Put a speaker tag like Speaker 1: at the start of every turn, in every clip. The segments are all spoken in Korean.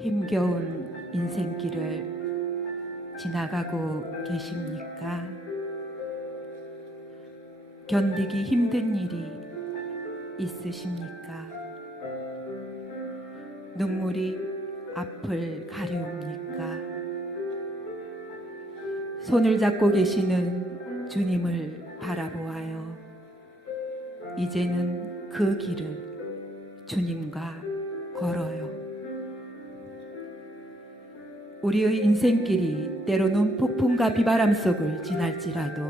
Speaker 1: 힘겨운 인생길을 지나가고 계십니까? 견디기 힘든 일이 있으십니까? 눈물이 앞을 가려옵니까? 손을 잡고 계시는 주님을 바라보아요. 이제는 그 길을 주님과 걸어요. 우리의 인생길이 때로는 폭풍과 비바람 속을 지날지라도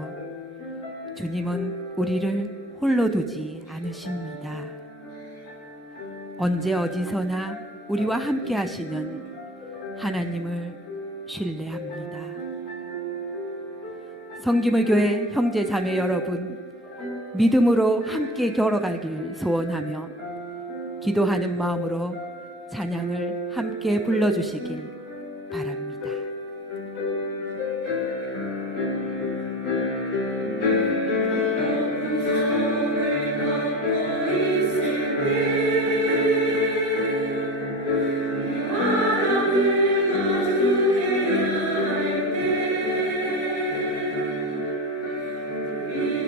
Speaker 1: 주님은 우리를 홀로 두지 않으십니다. 언제 어디서나 우리와 함께 하시는 하나님을 신뢰합니다. 성김의 교회 형제 자매 여러분, 믿음으로 함께 걸어가길 소원하며 기도하는 마음으로 찬양을 함께 불러주시길 바랍니다. Thank you.